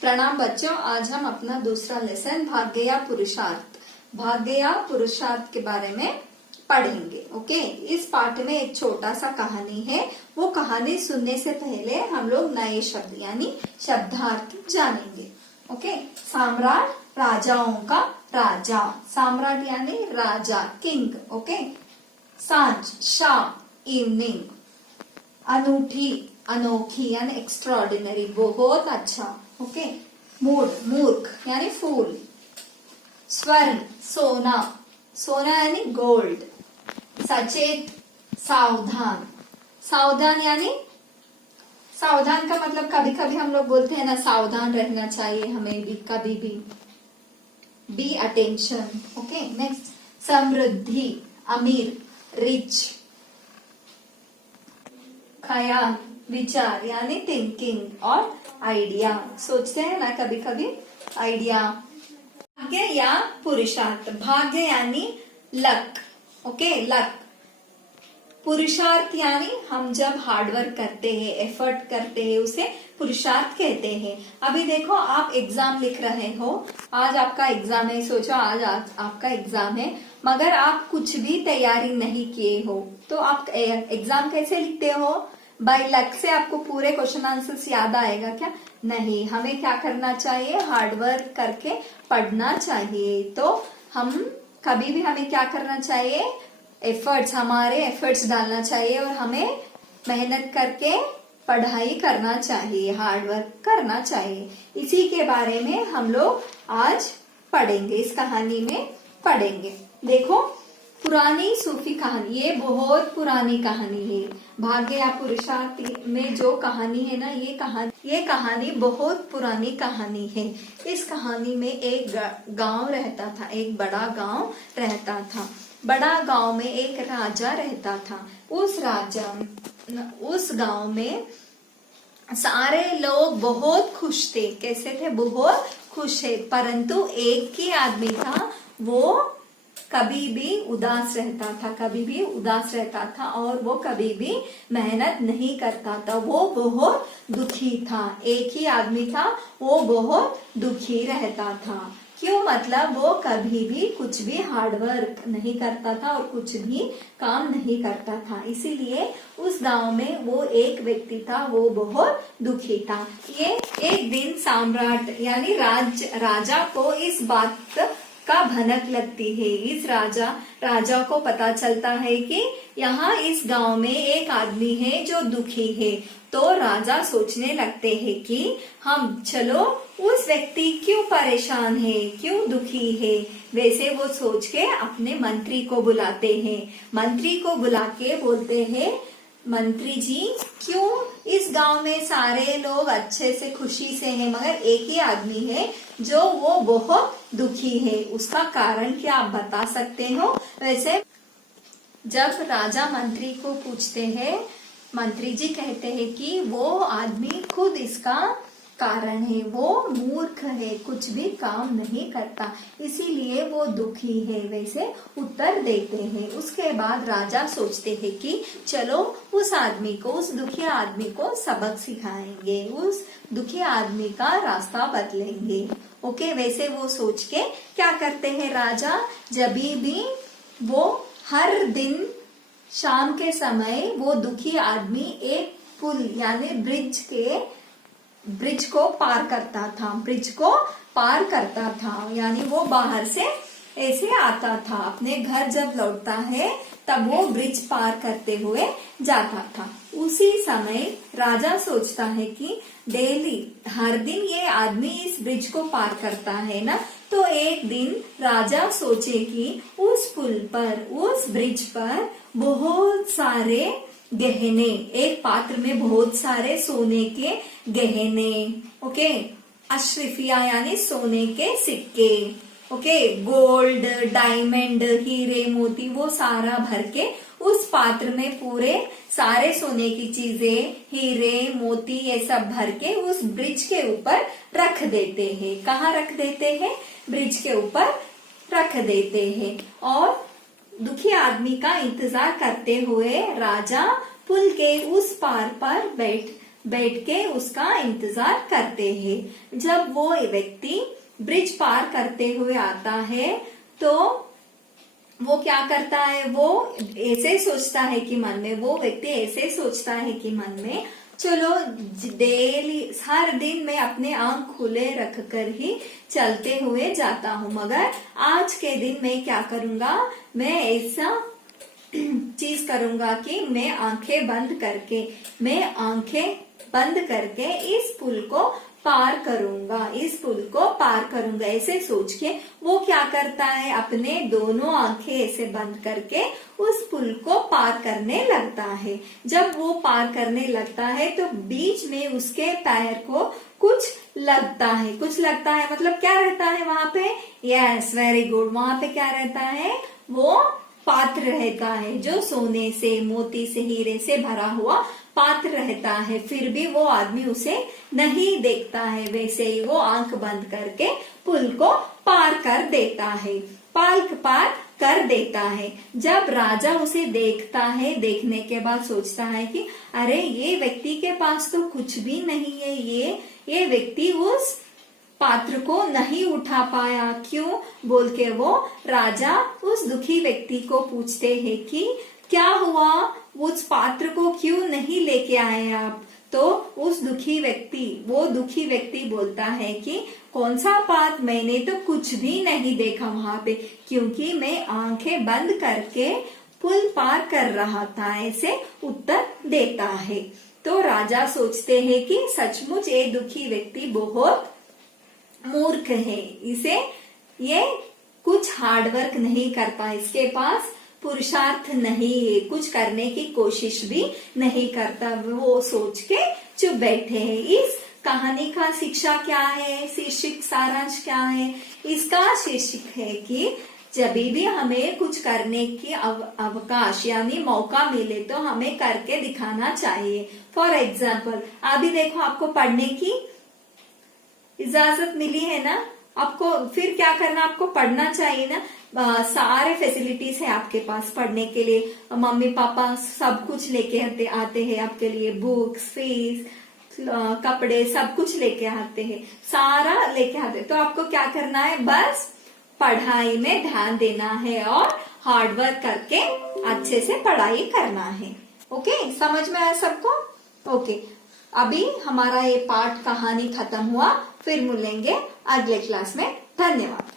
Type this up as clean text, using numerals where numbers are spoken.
प्रणाम बच्चों, आज हम अपना दूसरा लेसन भाग्य या पुरुषार्थ के बारे में पढ़ेंगे। ओके, इस पाठ में एक छोटा सा कहानी है। वो कहानी सुनने से पहले हम लोग नए शब्द यानी शब्दार्थ जानेंगे। ओके, सम्राट राजाओं का राजा, सम्राट यानी राजा, किंग। ओके, सांझ शाम, इवनिंग। अनूठी अनोखी यानी एक्स्ट्राऑर्डिनरी, बहुत अच्छा। ओके, मूड मूर्ख यानी फूल। स्वर्ण सोना, सोना यानी गोल्ड। सचेत सावधान, सावधान यानी सावधान का मतलब कभी कभी हम लोग बोलते हैं ना, सावधान रहना चाहिए हमें भी, कभी भी। Be attention. ओके, नेक्स्ट समृद्धि अमीर, रिच। ख्याल विचार यानी थिंकिंग और आइडिया, सोचते हैं ना कभी कभी, आइडिया। भाग्य या पुरुषार्थ, भाग्य यानी लक। Okay, luck. पुरुषार्थ यानी हम जब हार्डवर्क करते हैं, एफर्ट करते हैं, उसे पुरुषार्थ कहते हैं। अभी देखो, आप एग्जाम लिख रहे हो, आज आपका एग्जाम है, सोचो आज आपका एग्जाम है, मगर आप कुछ भी तैयारी नहीं किए हो तो आप एग्जाम कैसे लिखते हो? बाय लक से आपको पूरे क्वेश्चन आंसर्स याद आएगा क्या? नहीं, हमें क्या करना चाहिए? हार्डवर्क करके पढ़ना चाहिए। तो हम कभी भी हमें क्या करना चाहिए? एफर्ट्स, हमारे एफर्ट्स डालना चाहिए और हमें मेहनत करके पढ़ाई करना चाहिए, हार्डवर्क करना चाहिए। इसी के बारे में हम लोग आज पढ़ेंगे, इस कहानी में पढ़ेंगे। देखो, पुरानी सूफी कहानी, ये बहुत पुरानी कहानी है। भाग्य या पुरुषार्थ में जो कहानी है ना, ये कहानी बहुत पुरानी कहानी है। इस कहानी में एक गांव रहता था, एक बड़ा गांव रहता था। बड़ा गांव में एक राजा रहता था। उस गांव में सारे लोग बहुत खुश थे। कैसे थे? बहुत खुश है। परंतु एक ही आदमी था, वो कभी भी उदास रहता था और वो कभी भी मेहनत नहीं करता था। वो बहुत दुखी था। एक ही आदमी था, वो बहुत दुखी रहता था। क्यों? मतलब वो कभी भी कुछ भी हार्डवर्क नहीं करता था और कुछ भी काम नहीं करता था। इसीलिए उस गांव में वो एक व्यक्ति था, वो बहुत दुखी था। ये एक दिन सम्राट यानी राजा को इस बात का भनक लगती है। इस राजा को पता चलता है कि यहाँ इस गांव में एक आदमी है जो दुखी है। तो राजा सोचने लगते हैं कि हम चलो, उस व्यक्ति क्यों परेशान है, क्यों दुखी है। वैसे वो सोच के अपने मंत्री को बुलाते हैं। मंत्री को बुला के बोलते हैं, मंत्री जी, क्यों इस गांव में सारे लोग अच्छे से खुशी से हैं, मगर एक ही आदमी है जो वो बहुत दुखी है, उसका कारण क्या आप बता सकते हो? वैसे जब राजा मंत्री को पूछते हैं, मंत्री जी कहते हैं कि वो आदमी खुद इसका कारण है, वो मूर्ख है, कुछ भी काम नहीं करता, इसीलिए वो दुखी है। वैसे उत्तर देते हैं। उसके बाद राजा सोचते हैं कि चलो उस दुखी आदमी को सबक सिखाएंगे, उस दुखी आदमी का रास्ता बदलेंगे। ओके, वैसे वो सोच के क्या करते हैं राजा, जब भी वो हर दिन शाम के समय वो दुखी आदमी एक पुल यानी ब्रिज को पार करता था, यानी वो बाहर से ऐसे आता था, अपने घर जब लौटता है तब वो ब्रिज पार करते हुए जाता था। उसी समय राजा सोचता है कि हर दिन ये आदमी इस ब्रिज को पार करता है ना, तो एक दिन राजा सोचे कि उस ब्रिज पर बहुत सारे गहने, एक पात्र में बहुत सारे सोने के गहने, ओके, अशरिफिया यानी सोने के सिक्के, ओके, गोल्ड, डायमंड, हीरे, मोती, वो सारा भर के उस पात्र में पूरे सारे सोने की चीजें, हीरे, मोती, ये सब भर के उस ब्रिज के ऊपर रख देते हैं। कहाँ रख देते हैं? ब्रिज के ऊपर रख देते हैं। और दुखी आदमी का इंतजार करते हुए राजा पुल के उस पार पर बैठ के उसका इंतजार करते हैं। जब वो व्यक्ति ब्रिज पार करते हुए आता है तो वो क्या करता है, वो ऐसे सोचता है कि मन में, वो व्यक्ति ऐसे सोचता है कि मन में, चलो डेली हर दिन मैं अपने आंख खुले रखकर ही चलते हुए जाता हूँ, मगर आज के दिन मैं क्या करूंगा, मैं ऐसा चीज करूंगा कि मैं आंखें बंद करके इस पुल को पार करूंगा, ऐसे सोच के वो क्या करता है, अपने दोनों आंखें ऐसे बंद करके उस पुल को पार करने लगता है। जब वो पार करने लगता है तो बीच में उसके पैर को कुछ लगता है मतलब क्या रहता है वहां पे, यस वेरी गुड, वहां पे क्या रहता है, वो पात्र रहता है जो सोने से, मोती से, हीरे से भरा हुआ पात्र रहता है। फिर भी वो आदमी उसे नहीं देखता है, वैसे ही वो आंख बंद करके पुल को पार कर देता है। जब राजा उसे देखता है, देखने के बाद सोचता है कि अरे ये व्यक्ति के पास तो कुछ भी नहीं है, ये व्यक्ति उस पात्र को नहीं उठा पाया, क्यों बोल के वो राजा उस दुखी व्यक्ति को पूछते हैं कि क्या हुआ, उस पात्र को क्यों नहीं लेके आए आप। तो उस दुखी व्यक्ति बोलता है कि कौन सा पात्र, मैंने तो कुछ भी नहीं देखा वहां पे, क्योंकि मैं आंखें बंद करके पुल पार कर रहा था, ऐसे उत्तर देता है। तो राजा सोचते हैं कि सचमुच ये दुखी व्यक्ति बहुत मूर्ख है, ये कुछ हार्डवर्क नहीं कर पाए, इसके पास पुरुषार्थ नहीं है, कुछ करने की कोशिश भी नहीं करता, वो सोच के चुप बैठे हैं। इस कहानी का शिक्षा क्या है, शीर्षक सारांश क्या है, इसका शीर्षक है कि जब भी हमें कुछ करने की अवकाश यानी मौका मिले तो हमें करके दिखाना चाहिए। फॉर एग्जाम्पल अभी देखो, आपको पढ़ने की इजाजत मिली है ना, आपको फिर क्या करना, आपको पढ़ना चाहिए ना। सारे फैसिलिटीज है आपके पास पढ़ने के लिए, मम्मी पापा सब कुछ लेके आते हैं आपके लिए, बुक्स, फीस, कपड़े सब कुछ लेके आते हैं, सारा लेके आते। तो आपको क्या करना है, बस पढ़ाई में ध्यान देना है और हार्डवर्क करके अच्छे से पढ़ाई करना है। ओके, समझ में आया सबको? ओके, अभी हमारा ये पाठ कहानी खत्म हुआ, फिर मिलेंगे अगले क्लास में। धन्यवाद।